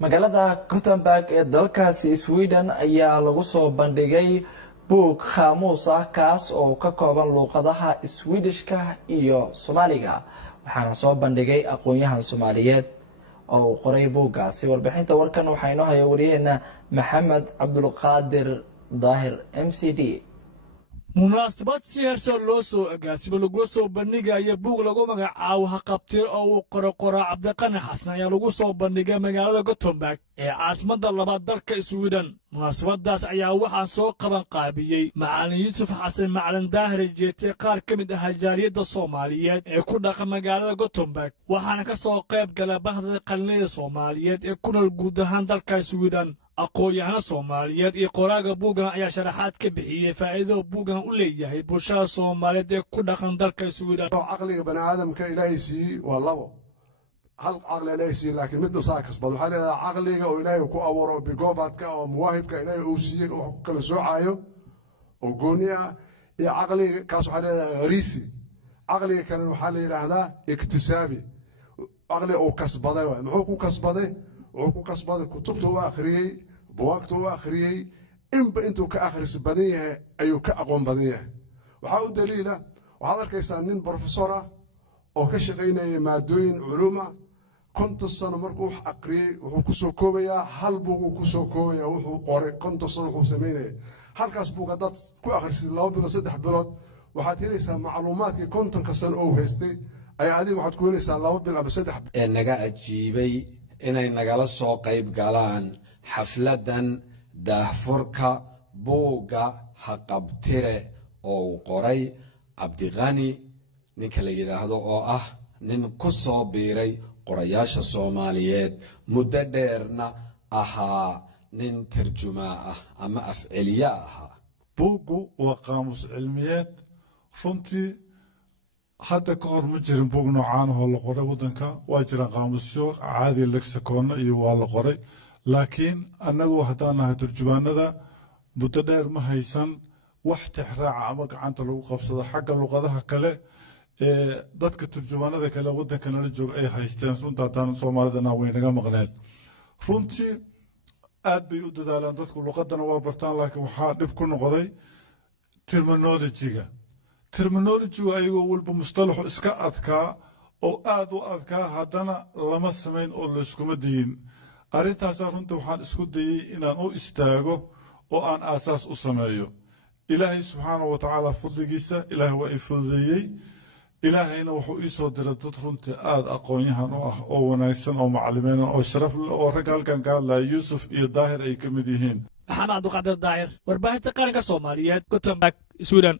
magaalada Gothenburg ee dalkaasi Sweden ayaa lagu soo bandhigay buug khaamuus ah kaas oo ka kooban luqadaha Swedishka iyo Soomaaliga waxaana soo bandhigay aqoonyahan Soomaaliyeed oo qoray buuggaasi warbixinta warkan waxa inoo hayo wariyaheena Maxamed Cabdulqaadir Daahir MCD munaasabad si heersan loo soo agaasimo lagu soo bandhigaya buug lagu magacaabo haqabtir oo uu qoro Cabdiqani Xasan ayaa lagu soo bandhigay magaalada Gothenburg ee caasimadda labaad dalka Sweden munaasabadaas ayaa waxaa soo qaban qaabiyey macallin Yuusuf Xasan macallin Daahir jeetay qaar ka mid ah jaaliyadda Soomaaliyeed ee ku dhaqan magaalada Gothenburg waxaana ka soo qayb galay bahda qalinada Soomaaliyeed ee ku nool guud ahaan dalka Sweden aqoonyahana Soomaaliyeed iyo qoraaga buuggan ayaa sharaxaad ka bixiyay faa'iidada buuggan u leeyahay bulshada Soomaaliyeed ee ku dhaqan dalka Sweden caqliga bani'aadamka Ilaahay si waa labo hal caqli Ilaahay si laakiin mid usaa kasbad waxa leedahay caqliga oo Ilaahay ku abuuro bigoobadka oo muwaahibka Ilaahay uu siiyay oo kala soocayo oo gooni ah iyo caqliga kaas waxa leedahay gariisi caqliga kale waxa la yiraahdaa iktisaabi caqli oo kasbaday muxuu ku kasbaday wuxuu ku kasbaday kutubta uu akhriyay buugta uu akhriyay inba intuu ka akhris badan yahay ayuu ka aqoon badan yahay waxa uu daliila waxa arkaysaa nin professor ah oo ka shaqeynaya maadooyin culuma konton sano markuu wax akhriyay wuxuu ku soo koobayaa hal buug uu ku soo koobayaa wuxuu qoray konton sano wuxuu sameeyay halkaas buug dad ku akhrisid 2 bilood 3 bilood waxaad helaysaa macluumaadkii kontonka sano oo haystay ay adiga waxaad ku helaysaa 2 bilood ama 3 naga ajiibay inay nagala soo qayb galaan xafladan daahfurka buugga haqabtire oo uu qoray Cabdiqani ninka la yiraahdo oo ah nin ku soo biiray qorayaasha Soomaaliyeed muddo dheerna ahaa nin tarjuma ah ama afciliya ah buuggu waa qaamus cilmiyeed runtii hadda ka hor ma jirin buug noocaan oo la qoray wadanka waa jiraan qaamusyo caadi lexicon iyo waa la qoray laakiin annagu haddaan nahay turjumaanada muddo dheer ma haysan wax tixraaca ama gacanta lagu qabsado xagga luqadaha kale ee dadka turjumaanada kale wadanka nala jooga ay haysteen runtaan Soomaalidana way naga maqneed runtii aad bay u dadaalaan dadku luqadana waa bartaan laakiin waxaa dhib ku noqday terminology-ga ayagoo walba mustalaxu iska adkaa oo aad u adkaa haddana lama samayn oo la iskuma dayin arrintaas runtii waxaan isku dayay inaan u istaago oo aan aasaas u sameeyo ilaahay subxaanahu wa tacaala fadligiisa ilaahay waa i fududeeyey ilaahayna wuxuu ii soo diray dad runtii aad aqoonyahan u ah oo wanaagsan oo macallimiin oo sharaf leh oo rag halkan ka hadlaya Yuusuf iyo Daahir ay ka mid yihiin Maxamed Cabdulqaadir Daahir warbaahinta qaranka Soomaaliyeed Gothenburg Sweden